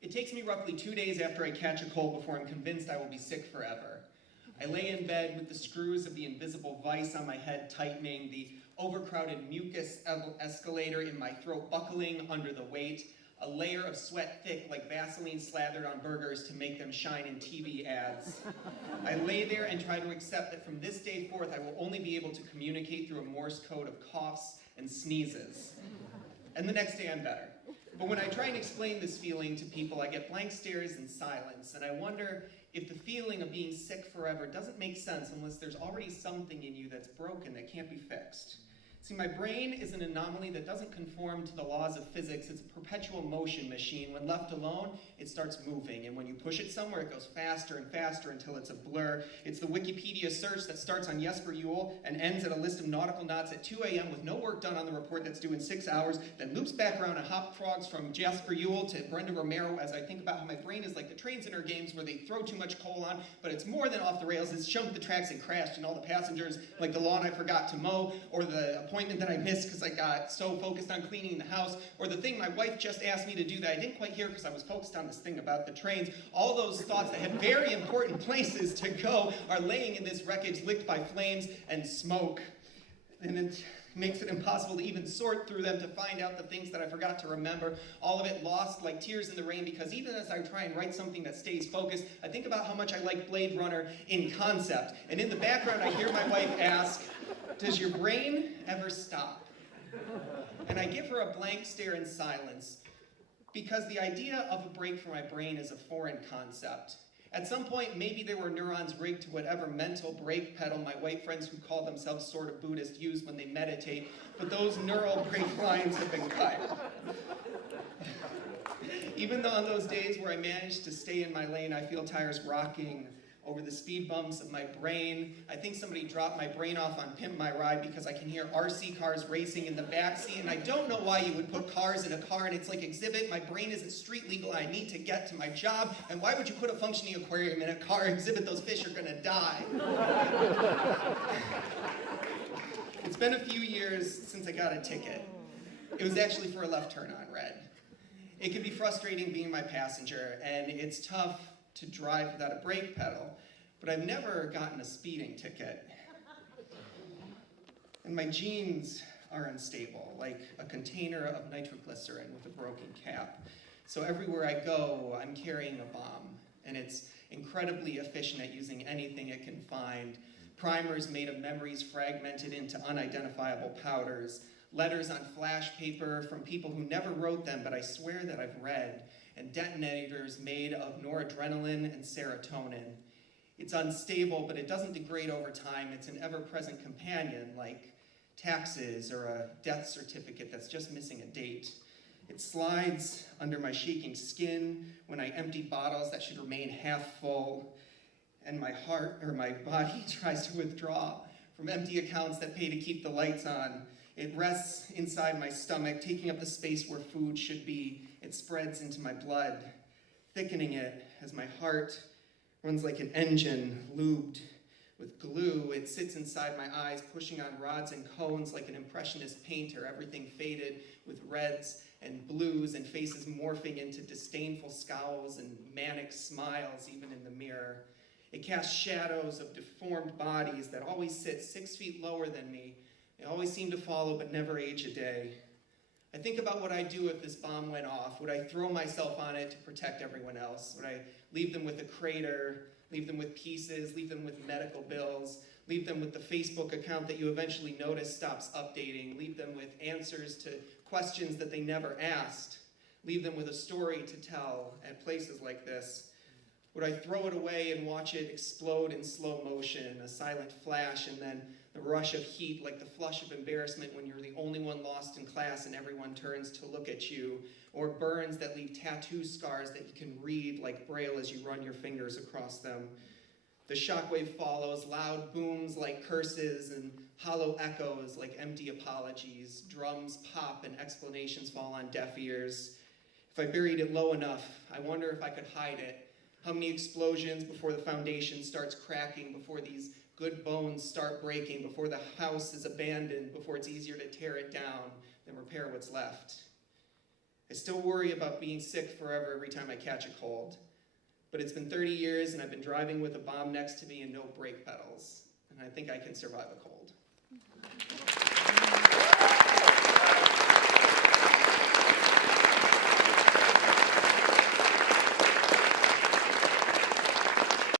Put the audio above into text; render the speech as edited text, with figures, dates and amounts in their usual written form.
It takes me roughly 2 days after I catch a cold before I'm convinced I will be sick forever. I lay in bed with the screws of the invisible vice on my head tightening, the overcrowded mucus escalator in my throat buckling under the weight, a layer of sweat thick like Vaseline slathered on burgers to make them shine in TV ads. I lay there and try to accept that from this day forth I will only be able to communicate through a Morse code of coughs and sneezes. And the next day I'm better. But when I try and explain this feeling to people, I get blank stares and silence, and I wonder if the feeling of being sick forever doesn't make sense unless there's already something in you that's broken that can't be fixed. See, my brain is an anomaly that doesn't conform to the laws of physics. It's a perpetual motion machine. When left alone, it starts moving, and when you push it somewhere, it goes faster and faster until it's a blur. It's the Wikipedia search that starts on Jesper Juhl and ends at a list of nautical knots at 2 a.m. with no work done on the report that's due in 6 hours, then loops back around and hop frogs from Jesper Juhl to Brenda Romero as I think about how my brain is like the trains in her games where they throw too much coal on, but it's more than off the rails. It's jumped the tracks and crashed, and all the passengers, like the lawn I forgot to mow, or the appointment that I missed because I got so focused on cleaning the house, or the thing my wife just asked me to do that I didn't quite hear because I was focused on this thing about the trains. All those thoughts that had very important places to go are laying in this wreckage licked by flames and smoke. And it makes it impossible to even sort through them to find out the things that I forgot to remember. All of it lost like tears in the rain, because even as I try and write something that stays focused, I think about how much I like Blade Runner in concept. And in the background, I hear my wife ask, "Does your brain ever stop?" And I give her a blank stare in silence, because the idea of a break for my brain is a foreign concept. At some point, maybe there were neurons rigged to whatever mental brake pedal my white friends who call themselves sort of Buddhist use when they meditate, but those neural brake lines have been cut. Even though on those days where I manage to stay in my lane, I feel tires rocking over the speed bumps of my brain. I think somebody dropped my brain off on Pimp My Ride because I can hear RC cars racing in the backseat, and I don't know why you would put cars in a car, and it's like exhibit, my brain isn't street legal, I need to get to my job, and why would you put a functioning aquarium in a car? Exhibit, those fish are gonna die. It's been a few years since I got a ticket. It was actually for a left turn on red. It can be frustrating being my passenger, and it's tough to drive without a brake pedal, but I've never gotten a speeding ticket. And my jeans are unstable, like a container of nitroglycerin with a broken cap. So everywhere I go, I'm carrying a bomb, and it's incredibly efficient at using anything it can find. Primers made of memories fragmented into unidentifiable powders, letters on flash paper from people who never wrote them, but I swear that I've read, and detonators made of noradrenaline and serotonin. It's unstable, but it doesn't degrade over time. It's an ever-present companion, like taxes or a death certificate that's just missing a date. It slides under my shaking skin when I empty bottles that should remain half full, and my heart or my body tries to withdraw from empty accounts that pay to keep the lights on. It rests inside my stomach, taking up the space where food should be. It spreads into my blood, thickening it as my heart runs like an engine lubed with glue. It sits inside my eyes, pushing on rods and cones like an impressionist painter, everything faded with reds and blues and faces morphing into disdainful scowls and manic smiles, even in the mirror. It casts shadows of deformed bodies that always sit 6 feet lower than me. They always seem to follow but never age a day. I think about what I'd do if this bomb went off. Would I throw myself on it to protect everyone else? Would I leave them with a crater, leave them with pieces, leave them with medical bills, leave them with the Facebook account that you eventually notice stops updating, leave them with answers to questions that they never asked, leave them with a story to tell at places like this? Would I throw it away and watch it explode in slow motion, a silent flash, and then the rush of heat like the flush of embarrassment when you're the only one lost in class and everyone turns to look at you, or burns that leave tattoo scars that you can read like Braille as you run your fingers across them? The shockwave follows, loud booms like curses and hollow echoes like empty apologies. Drums pop and explanations fall on deaf ears. If I buried it low enough, I wonder if I could hide it. How many explosions before the foundation starts cracking, before these good bones start breaking, before the house is abandoned, before it's easier to tear it down than repair what's left? I still worry about being sick forever every time I catch a cold. But it's been 30 years and I've been driving with a bomb next to me and no brake pedals. And I think I can survive a cold.